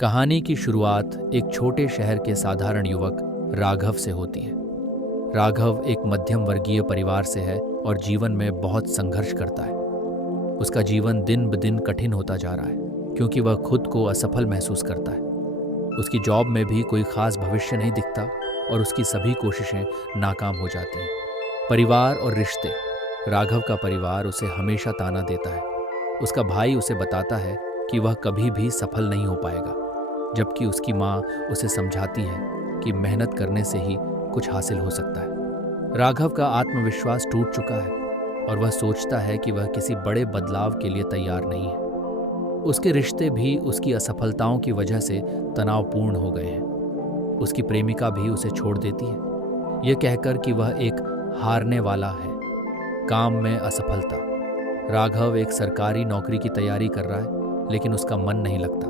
कहानी की शुरुआत एक छोटे शहर के साधारण युवक राघव से होती है। राघव एक मध्यम वर्गीय परिवार से है और जीवन में बहुत संघर्ष करता है। उसका जीवन दिन ब दिन कठिन होता जा रहा है क्योंकि वह खुद को असफल महसूस करता है। उसकी जॉब में भी कोई खास भविष्य नहीं दिखता और उसकी सभी कोशिशें नाकाम हो जाती हैं। परिवार और रिश्ते। राघव का परिवार उसे हमेशा ताना देता है। उसका भाई उसे बताता है कि वह कभी भी सफल नहीं हो पाएगा, जबकि उसकी माँ उसे समझाती है कि मेहनत करने से ही कुछ हासिल हो सकता है। राघव का आत्मविश्वास टूट चुका है और वह सोचता है कि वह किसी बड़े बदलाव के लिए तैयार नहीं है। उसके रिश्ते भी उसकी असफलताओं की वजह से तनावपूर्ण हो गए हैं। उसकी प्रेमिका भी उसे छोड़ देती है, यह कहकर कि वह एक हारने वाला है। काम में असफलता। राघव एक सरकारी नौकरी की तैयारी कर रहा है, लेकिन उसका मन नहीं लगता।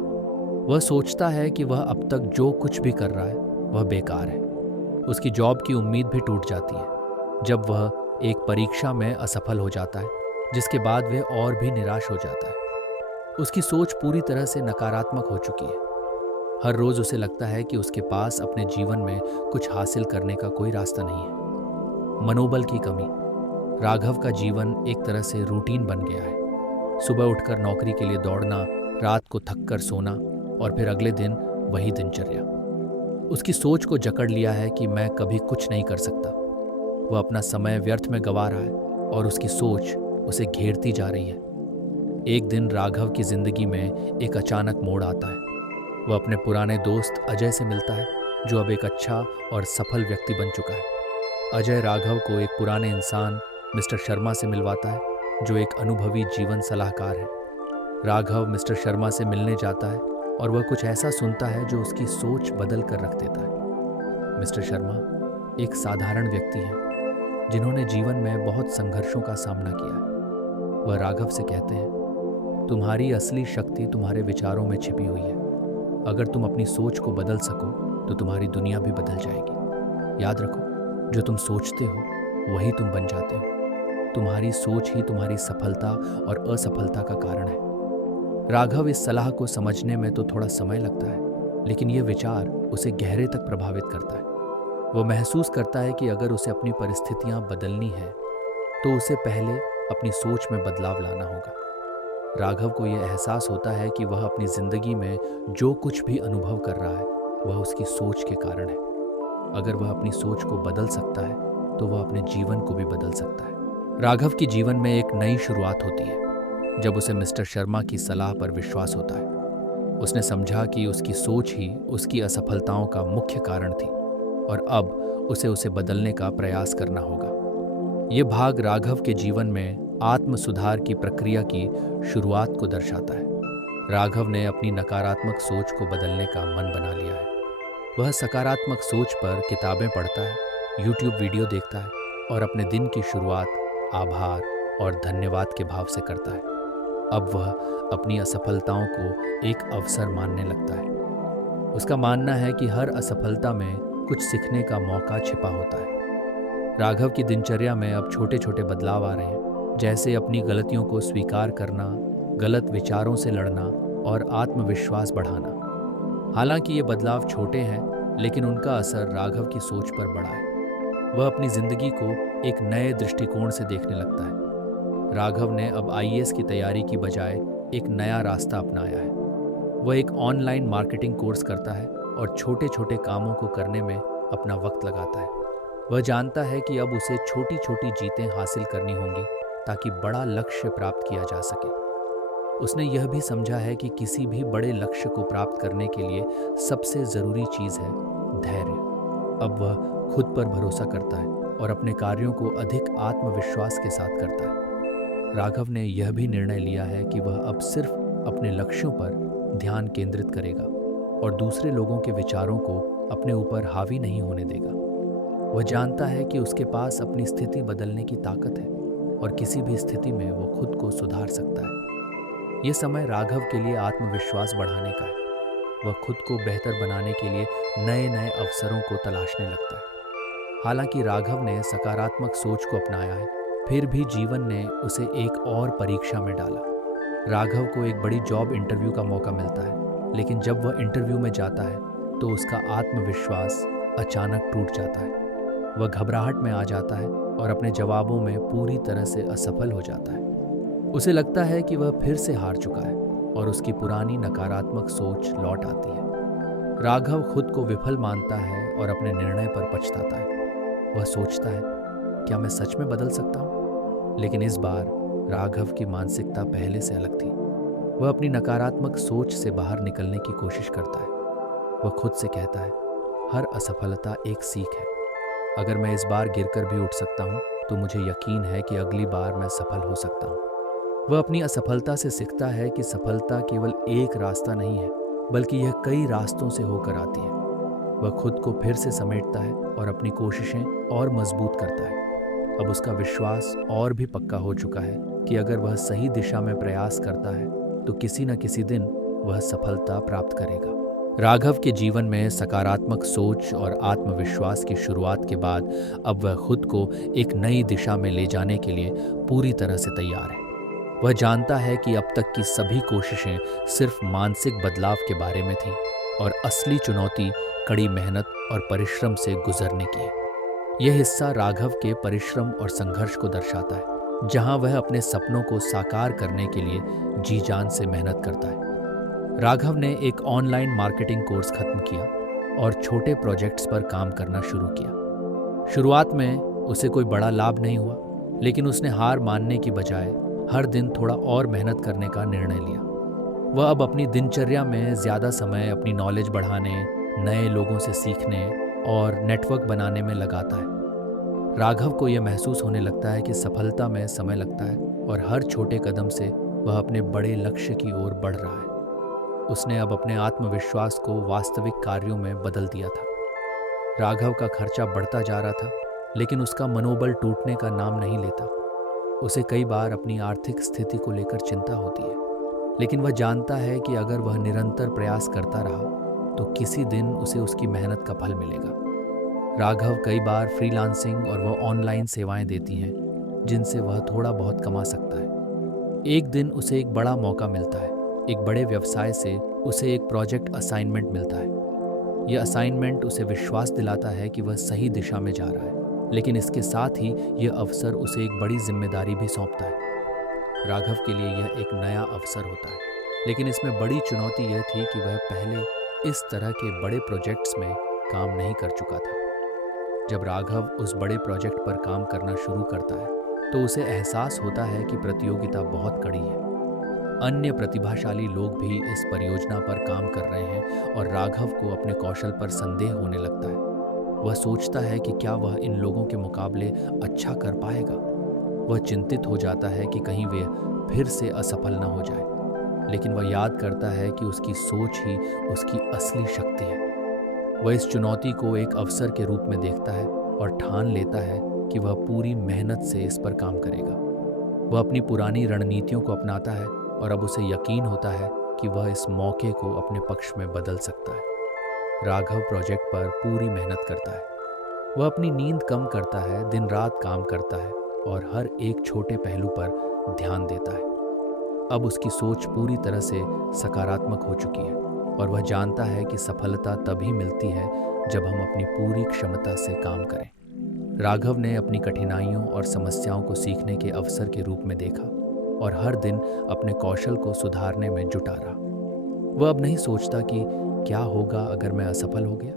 वह सोचता है कि वह अब तक जो कुछ भी कर रहा है वह बेकार है। उसकी जॉब की उम्मीद भी टूट जाती है जब वह एक परीक्षा में असफल हो जाता है, जिसके बाद वह और भी निराश हो जाता है। उसकी सोच पूरी तरह से नकारात्मक हो चुकी है। हर रोज उसे लगता है कि उसके पास अपने जीवन में कुछ हासिल करने का कोई रास्ता नहीं है। मनोबल की कमी। राघव का जीवन एक तरह से रूटीन बन गया है। सुबह उठकर नौकरी के लिए दौड़ना, रात को थक कर सोना और फिर अगले दिन वही दिनचर्या। उसकी सोच को जकड़ लिया है कि मैं कभी कुछ नहीं कर सकता। वह अपना समय व्यर्थ में गंवा रहा है और उसकी सोच उसे घेरती जा रही है। एक दिन राघव की जिंदगी में एक अचानक मोड़ आता है। वह अपने पुराने दोस्त अजय से मिलता है, जो अब एक अच्छा और सफल व्यक्ति बन चुका है। अजय राघव को एक पुराने इंसान मिस्टर शर्मा से मिलवाता है, जो एक अनुभवी जीवन सलाहकार है। राघव मिस्टर शर्मा से मिलने जाता है और वह कुछ ऐसा सुनता है जो उसकी सोच बदल कर रख देता है। मिस्टर शर्मा एक साधारण व्यक्ति हैं जिन्होंने जीवन में बहुत संघर्षों का सामना किया है। वह राघव से कहते हैं, तुम्हारी असली शक्ति तुम्हारे विचारों में छिपी हुई है। अगर तुम अपनी सोच को बदल सको तो तुम्हारी दुनिया भी बदल जाएगी। याद रखो, जो तुम सोचते हो वही तुम बन जाते हो। तुम्हारी सोच ही तुम्हारी सफलता और असफलता का कारण है। राघव इस सलाह को समझने में तो थोड़ा समय लगता है, लेकिन यह विचार उसे गहरे तक प्रभावित करता है। वह महसूस करता है कि अगर उसे अपनी परिस्थितियां बदलनी है तो उसे पहले अपनी सोच में बदलाव लाना होगा। राघव को यह एहसास होता है कि वह अपनी जिंदगी में जो कुछ भी अनुभव कर रहा है वह उसकी सोच के कारण है। अगर वह अपनी सोच को बदल सकता है तो वह अपने जीवन को भी बदल सकता है। राघव की जीवन में एक नई शुरुआत होती है जब उसे मिस्टर शर्मा की सलाह पर विश्वास होता है। उसने समझा कि उसकी सोच ही उसकी असफलताओं का मुख्य कारण थी और अब उसे बदलने का प्रयास करना होगा। यह भाग राघव के जीवन में आत्म सुधार की प्रक्रिया की शुरुआत को दर्शाता है। राघव ने अपनी नकारात्मक सोच को बदलने का मन बना लिया है। वह सकारात्मक सोच पर किताबें पढ़ता है, यूट्यूब वीडियो देखता है और अपने दिन की शुरुआत आभार और धन्यवाद के भाव से करता है। अब वह अपनी असफलताओं को एक अवसर मानने लगता है। उसका मानना है कि हर असफलता में कुछ सीखने का मौका छिपा होता है। राघव की दिनचर्या में अब छोटे छोटे बदलाव आ रहे हैं, जैसे अपनी गलतियों को स्वीकार करना, गलत विचारों से लड़ना और आत्मविश्वास बढ़ाना। हालांकि ये बदलाव छोटे हैं, लेकिन उनका असर राघव की सोच पर बड़ा है। वह अपनी जिंदगी को एक नए दृष्टिकोण से देखने लगता है। राघव ने अब आईएएस की तैयारी की बजाय एक नया रास्ता अपनाया है। वह एक ऑनलाइन मार्केटिंग कोर्स करता है और छोटे छोटे कामों को करने में अपना वक्त लगाता है। वह जानता है कि अब उसे छोटी छोटी जीतें हासिल करनी होंगी ताकि बड़ा लक्ष्य प्राप्त किया जा सके। उसने यह भी समझा है कि किसी भी बड़े लक्ष्य को प्राप्त करने के लिए सबसे जरूरी चीज है धैर्य। अब वह खुद पर भरोसा करता है और अपने कार्यों को अधिक आत्मविश्वास के साथ करता है। राघव ने यह भी निर्णय लिया है कि वह अब सिर्फ अपने लक्ष्यों पर ध्यान केंद्रित करेगा और दूसरे लोगों के विचारों को अपने ऊपर हावी नहीं होने देगा। वह जानता है कि उसके पास अपनी स्थिति बदलने की ताकत है और किसी भी स्थिति में वो खुद को सुधार सकता है। ये समय राघव के लिए आत्मविश्वास बढ़ाने का है। वह खुद को बेहतर बनाने के लिए नए नए अवसरों को तलाशने लगता है। हालांकि राघव ने सकारात्मक सोच को अपनाया है, फिर भी जीवन ने उसे एक और परीक्षा में डाला। राघव को एक बड़ी जॉब इंटरव्यू का मौका मिलता है। लेकिन जब वह इंटरव्यू में जाता है तो उसका आत्मविश्वास अचानक टूट जाता है। वह घबराहट में आ जाता है और अपने जवाबों में पूरी तरह से असफल हो जाता है। उसे लगता है कि वह फिर से हार चुका है और उसकी पुरानी नकारात्मक सोच लौट आती है। राघव खुद को विफल मानता है और अपने निर्णय पर पछताता है। वह सोचता है, क्या मैं सच में बदल सकता हूँ? लेकिन इस बार राघव की मानसिकता पहले से अलग थी। वह अपनी नकारात्मक सोच से बाहर निकलने की कोशिश करता है। वह खुद से कहता है, हर असफलता एक सीख है। अगर मैं इस बार गिरकर भी उठ सकता हूँ तो मुझे यकीन है कि अगली बार मैं सफल हो सकता हूँ। वह अपनी असफलता से सीखता है कि सफलता केवल एक रास्ता नहीं है, बल्कि यह कई रास्तों से होकर आती है। वह खुद को फिर से समेटता है और अपनी कोशिशें और मजबूत करता है। अब उसका विश्वास और भी पक्का हो चुका है कि अगर वह सही दिशा में प्रयास करता है तो किसी न किसी दिन वह सफलता प्राप्त करेगा। राघव के जीवन में सकारात्मक सोच और आत्मविश्वास की शुरुआत के बाद अब वह खुद को एक नई दिशा में ले जाने के लिए पूरी तरह से तैयार है। वह जानता है कि अब तक की सभी कोशिशें सिर्फ मानसिक बदलाव के बारे में थीं और असली चुनौती कड़ी मेहनत और परिश्रम से गुजरने की है। यह हिस्सा राघव के परिश्रम और संघर्ष को दर्शाता है, जहां वह अपने सपनों को साकार करने के लिए जी जान से मेहनत करता है। राघव ने एक ऑनलाइन मार्केटिंग कोर्स खत्म किया और छोटे प्रोजेक्ट्स पर काम करना शुरू किया। शुरुआत में उसे कोई बड़ा लाभ नहीं हुआ, लेकिन उसने हार मानने की बजाय हर दिन थोड़ा और मेहनत करने का निर्णय लिया। वह अब अपनी दिनचर्या में ज़्यादा समय अपनी नॉलेज बढ़ाने, नए लोगों से सीखने और नेटवर्क बनाने में लगाता है। राघव को यह महसूस होने लगता है कि सफलता में समय लगता है और हर छोटे कदम से वह अपने बड़े लक्ष्य की ओर बढ़ रहा है। उसने अब अपने आत्मविश्वास को वास्तविक कार्यों में बदल दिया था। राघव का खर्चा बढ़ता जा रहा था, लेकिन उसका मनोबल टूटने का नाम नहीं लेता। उसे कई बार अपनी आर्थिक स्थिति को लेकर चिंता होती है, लेकिन वह जानता है कि अगर वह निरंतर प्रयास करता रहा तो किसी दिन उसे उसकी मेहनत का फल मिलेगा। राघव कई बार फ्रीलांसिंग और वह ऑनलाइन सेवाएं देती हैं, जिनसे वह थोड़ा बहुत कमा सकता है। एक दिन उसे एक बड़ा मौका मिलता है। एक बड़े व्यवसाय से उसे एक प्रोजेक्ट असाइनमेंट मिलता है। यह असाइनमेंट उसे विश्वास दिलाता है कि वह सही दिशा में जा रहा है, लेकिन इसके साथ ही यह अवसर उसे एक बड़ी जिम्मेदारी भी सौंपता है। राघव के लिए यह एक नया अवसर होता है, लेकिन इसमें बड़ी चुनौती यह थी कि वह पहले इस तरह के बड़े प्रोजेक्ट्स में काम नहीं कर चुका था। जब राघव उस बड़े प्रोजेक्ट पर काम करना शुरू करता है तो उसे एहसास होता है कि प्रतियोगिता बहुत कड़ी है। अन्य प्रतिभाशाली लोग भी इस परियोजना पर काम कर रहे हैं और राघव को अपने कौशल पर संदेह होने लगता है। वह सोचता है कि क्या वह इन लोगों के मुकाबले अच्छा कर पाएगा। वह चिंतित हो जाता है कि कहीं वे फिर से असफल न हो जाए, लेकिन वह याद करता है कि उसकी सोच ही उसकी असली शक्ति है। वह इस चुनौती को एक अवसर के रूप में देखता है और ठान लेता है कि वह पूरी मेहनत से इस पर काम करेगा। वह अपनी पुरानी रणनीतियों को अपनाता है और अब उसे यकीन होता है कि वह इस मौके को अपने पक्ष में बदल सकता है। राघव प्रोजेक्ट पर पूरी मेहनत करता है। वह अपनी नींद कम करता है, दिन रात काम करता है और हर एक छोटे पहलू पर ध्यान देता है। अब उसकी सोच पूरी तरह से सकारात्मक हो चुकी है और वह जानता है कि सफलता तभी मिलती है जब हम अपनी पूरी क्षमता से काम करें। राघव ने अपनी कठिनाइयों और समस्याओं को सीखने के अवसर के रूप में देखा और हर दिन अपने कौशल को सुधारने में जुटा रहा। वह अब नहीं सोचता कि क्या होगा अगर मैं असफल हो गया,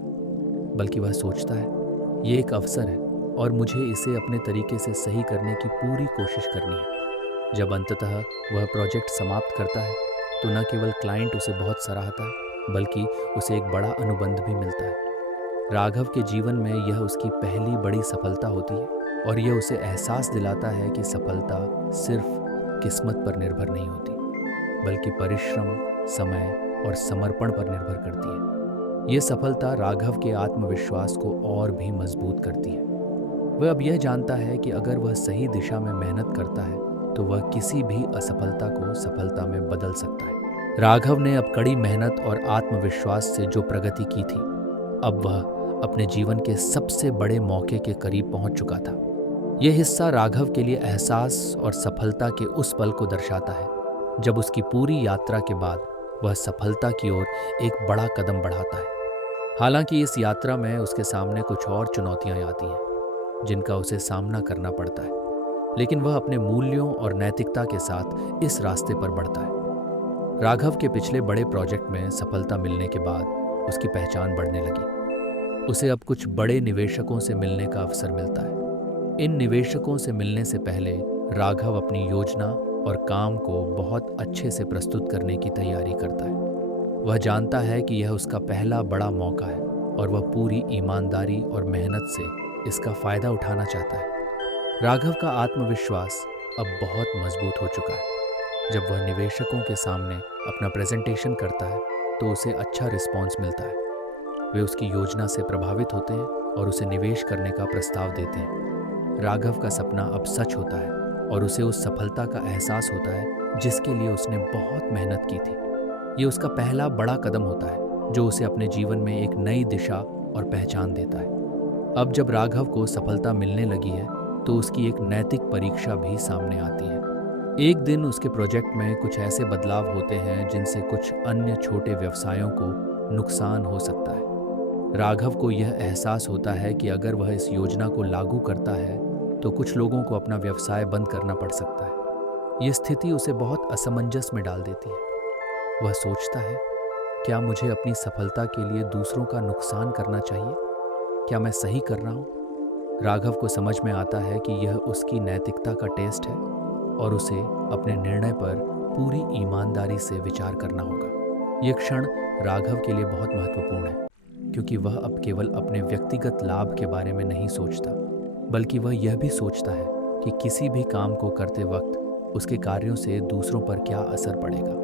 बल्कि वह सोचता है ये एक अवसर है और मुझे इसे अपने तरीके से सही करने की पूरी कोशिश करनी है। जब अंततः वह प्रोजेक्ट समाप्त करता है तो न केवल क्लाइंट उसे बहुत सराहता है, बल्कि उसे एक बड़ा अनुबंध भी मिलता है। राघव के जीवन में यह उसकी पहली बड़ी सफलता होती है और यह उसे एहसास दिलाता है कि सफलता सिर्फ किस्मत पर निर्भर नहीं होती, बल्कि परिश्रम, समय और समर्पण पर निर्भर करती है। यह सफलता राघव के आत्मविश्वास को और भी मजबूत करती है। वह अब यह जानता है कि अगर वह सही दिशा में मेहनत करता है तो वह किसी भी असफलता को सफलता में बदल सकता है। राघव ने अब कड़ी मेहनत और आत्मविश्वास से जो प्रगति की थी, अब वह अपने जीवन के सबसे बड़े मौके के करीब पहुंच चुका था। यह हिस्सा राघव के लिए एहसास और सफलता के उस पल को दर्शाता है जब उसकी पूरी यात्रा के बाद वह सफलता की ओर एक बड़ा कदम बढ़ाता है। हालांकि इस यात्रा में उसके सामने कुछ और चुनौतियां आती हैं जिनका उसे सामना करना पड़ता है, लेकिन वह अपने मूल्यों और नैतिकता के साथ इस रास्ते पर बढ़ता है। राघव के पिछले बड़े प्रोजेक्ट में सफलता मिलने के बाद उसकी पहचान बढ़ने लगी। उसे अब कुछ बड़े निवेशकों से मिलने का अवसर मिलता है। इन निवेशकों से मिलने से पहले राघव अपनी योजना और काम को बहुत अच्छे से प्रस्तुत करने की तैयारी करता है। वह जानता है कि यह उसका पहला बड़ा मौका है और वह पूरी ईमानदारी और मेहनत से इसका फायदा उठाना चाहता है। राघव का आत्मविश्वास अब बहुत मजबूत हो चुका है। जब वह निवेशकों के सामने अपना प्रेजेंटेशन करता है तो उसे अच्छा रिस्पॉन्स मिलता है। वे उसकी योजना से प्रभावित होते हैं और उसे निवेश करने का प्रस्ताव देते हैं। राघव का सपना अब सच होता है और उसे उस सफलता का एहसास होता है जिसके लिए उसने बहुत मेहनत की थी। ये उसका पहला बड़ा कदम होता है जो उसे अपने जीवन में एक नई दिशा और पहचान देता है। अब जब राघव को सफलता मिलने लगी है तो उसकी एक नैतिक परीक्षा भी सामने आती है। एक दिन उसके प्रोजेक्ट में कुछ ऐसे बदलाव होते हैं जिनसे कुछ अन्य छोटे व्यवसायों को नुकसान हो सकता है। राघव को यह एहसास होता है कि अगर वह इस योजना को लागू करता है तो कुछ लोगों को अपना व्यवसाय बंद करना पड़ सकता है। ये स्थिति उसे बहुत असमंजस में डाल देती है। वह सोचता है, क्या मुझे अपनी सफलता के लिए दूसरों का नुकसान करना चाहिए? क्या मैं सही कर रहा हूँ? राघव को समझ में आता है कि यह उसकी नैतिकता का टेस्ट है और उसे अपने निर्णय पर पूरी ईमानदारी से विचार करना होगा। यह क्षण राघव के लिए बहुत महत्वपूर्ण है क्योंकि वह अब केवल अपने व्यक्तिगत लाभ के बारे में नहीं सोचता, बल्कि वह यह भी सोचता है कि किसी भी काम को करते वक्त उसके कार्यों से दूसरों पर क्या असर पड़ेगा।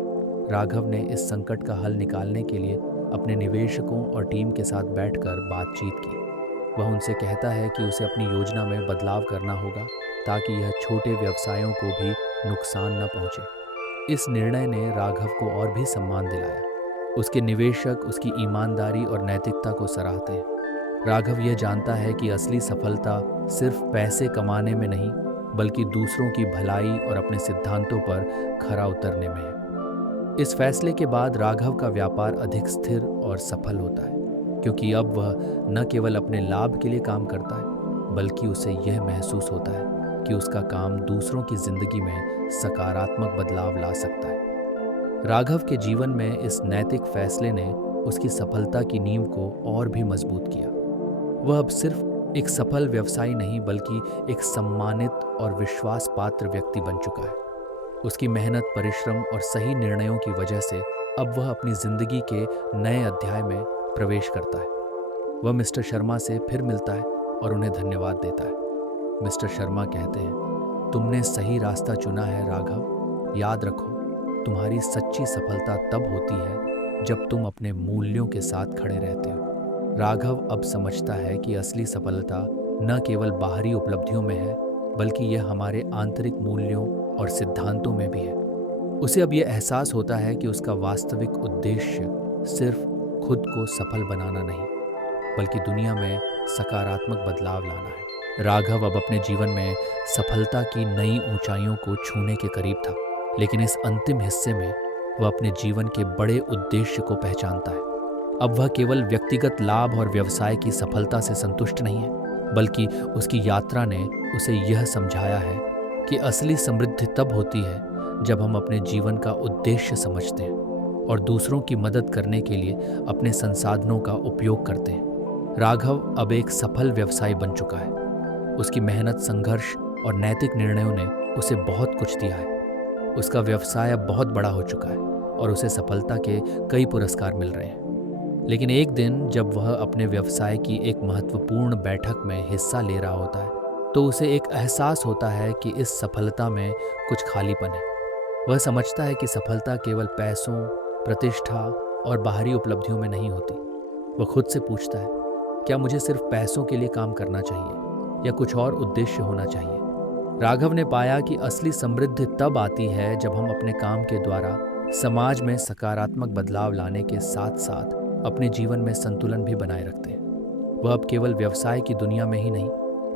राघव ने इस संकट का हल निकालने के लिए अपने निवेशकों और टीम के साथ बैठकर बातचीत की। वह उनसे कहता है कि उसे अपनी योजना में बदलाव करना होगा ताकि यह छोटे व्यवसायों को भी नुकसान न पहुंचे। इस निर्णय ने राघव को और भी सम्मान दिलाया। उसके निवेशक उसकी ईमानदारी और नैतिकता को सराहते हैं। राघव यह जानता है कि असली सफलता सिर्फ पैसे कमाने में नहीं, बल्कि दूसरों की भलाई और अपने सिद्धांतों पर खरा उतरने में है। इस फैसले के बाद राघव का व्यापार अधिक स्थिर और सफल होता है क्योंकि अब वह न केवल अपने लाभ के लिए काम करता है, बल्कि उसे यह महसूस होता है कि उसका काम दूसरों की जिंदगी में सकारात्मक बदलाव ला सकता है। राघव के जीवन में इस नैतिक फैसले ने उसकी सफलता की नींव को और भी मजबूत किया। वह अब सिर्फ एक सफल व्यवसायी नहीं, बल्कि एक सम्मानित और विश्वास पात्र व्यक्ति बन चुका है। उसकी मेहनत, परिश्रम और सही निर्णयों की वजह से अब वह अपनी जिंदगी के नए अध्याय में प्रवेश करता है। वह मिस्टर शर्मा से फिर मिलता है और उन्हें धन्यवाद देता है। मिस्टर शर्मा कहते हैं, तुमने सही रास्ता चुना है राघव। याद रखो, तुम्हारी सच्ची सफलता तब होती है जब तुम अपने मूल्यों के साथ खड़े रहते हो। राघव अब समझता है कि असली सफलता न केवल बाहरी उपलब्धियों में है, बल्कि यह हमारे आंतरिक मूल्यों और सिद्धांतों में भी है। उसे अब यह एहसास होता है कि उसका वास्तविक उद्देश्य सिर्फ खुद को सफल बनाना नहीं, बल्कि दुनिया में सकारात्मक बदलाव लाना है। राघव अब अपने जीवन में सफलता की नई ऊंचाइयों को छूने के करीब था, लेकिन इस अंतिम हिस्से में वह अपने जीवन के बड़े उद्देश्य को पहचानता है। अब वह केवल व्यक्तिगत लाभ और व्यवसाय की सफलता से संतुष्ट नहीं है, बल्कि उसकी यात्रा ने उसे यह समझाया है कि असली समृद्धि तब होती है जब हम अपने जीवन का उद्देश्य समझते हैं और दूसरों की मदद करने के लिए अपने संसाधनों का उपयोग करते हैं। राघव अब एक सफल व्यवसायी बन चुका है। उसकी मेहनत, संघर्ष और नैतिक निर्णयों ने उसे बहुत कुछ दिया है। उसका व्यवसाय अब बहुत बड़ा हो चुका है और उसे सफलता के कई पुरस्कार मिल रहे हैं। लेकिन एक दिन जब वह अपने व्यवसाय की एक महत्वपूर्ण बैठक में हिस्सा ले रहा होता है, तो उसे एक एहसास होता है कि इस सफलता में कुछ खालीपन है। वह समझता है कि सफलता केवल पैसों, प्रतिष्ठा और बाहरी उपलब्धियों में नहीं होती। वह खुद से पूछता है, क्या मुझे सिर्फ पैसों के लिए काम करना चाहिए या कुछ और उद्देश्य होना चाहिए? राघव ने पाया कि असली समृद्धि तब आती है जब हम अपने काम के द्वारा समाज में सकारात्मक बदलाव लाने के साथ साथ अपने जीवन में संतुलन भी बनाए रखते हैं। वह अब केवल व्यवसाय की दुनिया में ही नहीं,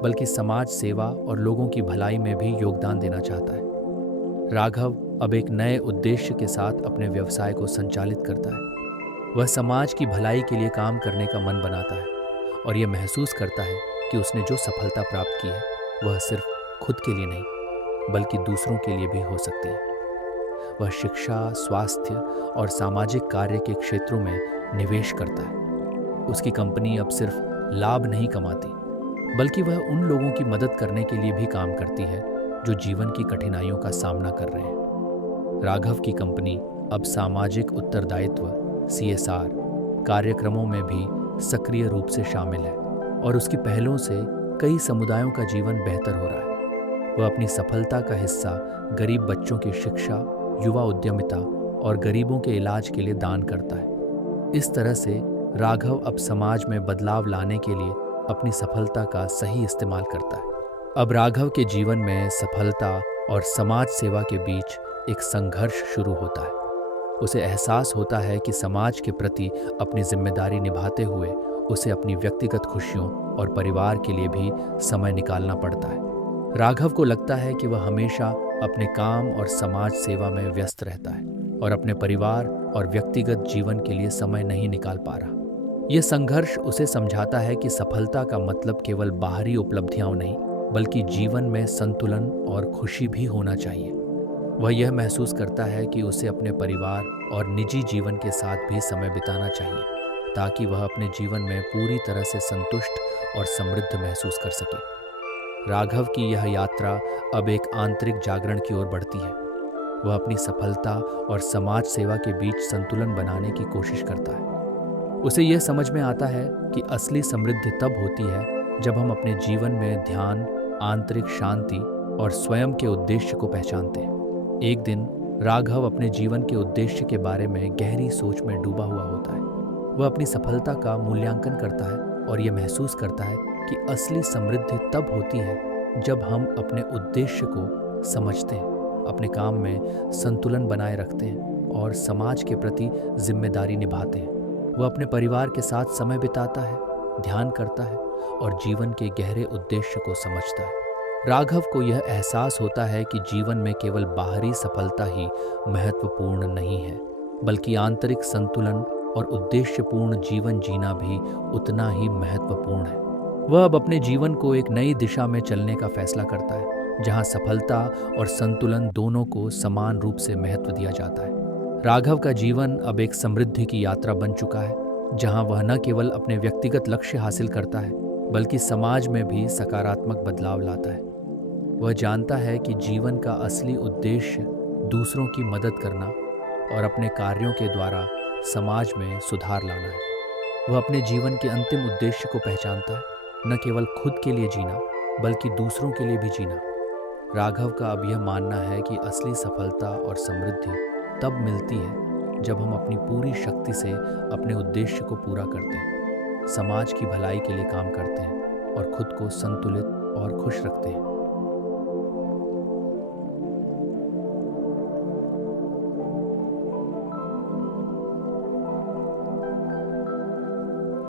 बल्कि समाज सेवा और लोगों की भलाई में भी योगदान देना चाहता है। राघव अब एक नए उद्देश्य के साथ अपने व्यवसाय को संचालित करता है। वह समाज की भलाई के लिए काम करने का मन बनाता है और यह महसूस करता है कि उसने जो सफलता प्राप्त की है वह सिर्फ खुद के लिए नहीं बल्कि दूसरों के लिए भी हो सकती है। वह शिक्षा, स्वास्थ्य और सामाजिक कार्य के क्षेत्रों में निवेश करता है। उसकी कंपनी अब सिर्फ लाभ नहीं कमाती बल्कि वह उन लोगों की मदद करने के लिए भी काम करती है जो जीवन की कठिनाइयों का सामना कर रहे हैं। राघव की कंपनी अब सामाजिक उत्तरदायित्व CSR कार्यक्रमों में भी सक्रिय रूप से शामिल है और उसकी पहलों से कई समुदायों का जीवन बेहतर हो रहा है। वह अपनी सफलता का हिस्सा गरीब बच्चों की शिक्षा, युवा उद्यमिता और गरीबों के इलाज के लिए दान करता है। इस तरह से राघव अब समाज में बदलाव लाने के लिए अपनी सफलता का सही इस्तेमाल करता है। अब राघव के जीवन में सफलता और समाज सेवा के बीच एक संघर्ष शुरू होता है। उसे एहसास होता है कि समाज के प्रति अपनी जिम्मेदारी निभाते हुए उसे अपनी व्यक्तिगत खुशियों और परिवार के लिए भी समय निकालना पड़ता है। राघव को लगता है कि वह हमेशा अपने काम और समाज सेवा में व्यस्त रहता है और अपने परिवार और व्यक्तिगत जीवन के लिए समय नहीं निकाल पा रहा। यह संघर्ष उसे समझाता है कि सफलता का मतलब केवल बाहरी उपलब्धियां नहीं बल्कि जीवन में संतुलन और खुशी भी होना चाहिए। वह यह महसूस करता है कि उसे अपने परिवार और निजी जीवन के साथ भी समय बिताना चाहिए ताकि वह अपने जीवन में पूरी तरह से संतुष्ट और समृद्ध महसूस कर सके। राघव की यह यात्रा अब एक आंतरिक जागरण की ओर बढ़ती है। वह अपनी सफलता और समाज सेवा के बीच संतुलन बनाने की कोशिश करता है। उसे यह समझ में आता है कि असली समृद्धि तब होती है जब हम अपने जीवन में ध्यान, आंतरिक शांति और स्वयं के उद्देश्य को पहचानते हैं। एक दिन राघव अपने जीवन के उद्देश्य के बारे में गहरी सोच में डूबा हुआ होता है। वह अपनी सफलता का मूल्यांकन करता है और यह महसूस करता है कि असली समृद्धि तब होती है जब हम अपने उद्देश्य को समझते हैं, अपने काम में संतुलन बनाए रखते हैं और समाज के प्रति जिम्मेदारी निभाते हैं। वह अपने परिवार के साथ समय बिताता है, ध्यान करता है और जीवन के गहरे उद्देश्य को समझता है। राघव को यह एहसास होता है कि जीवन में केवल बाहरी सफलता ही महत्वपूर्ण नहीं है बल्कि आंतरिक संतुलन और उद्देश्यपूर्ण जीवन जीना भी उतना ही महत्वपूर्ण है। वह अब अपने जीवन को एक नई दिशा में चलने का फैसला करता है जहां सफलता और संतुलन दोनों को समान रूप से महत्व दिया जाता है। राघव का जीवन अब एक समृद्धि की यात्रा बन चुका है जहां वह न केवल अपने व्यक्तिगत लक्ष्य हासिल करता है बल्कि समाज में भी सकारात्मक बदलाव लाता है। वह जानता है कि जीवन का असली उद्देश्य दूसरों की मदद करना और अपने कार्यों के द्वारा समाज में सुधार लाना है। वह अपने जीवन के अंतिम उद्देश्य को पहचानता है, न केवल खुद के लिए जीना बल्कि दूसरों के लिए भी जीना। राघव का अब यह मानना है कि असली सफलता और समृद्धि तब मिलती है जब हम अपनी पूरी शक्ति से अपने उद्देश्य को पूरा करते हैं, समाज की भलाई के लिए काम करते हैं और खुद को संतुलित और खुश रखते हैं।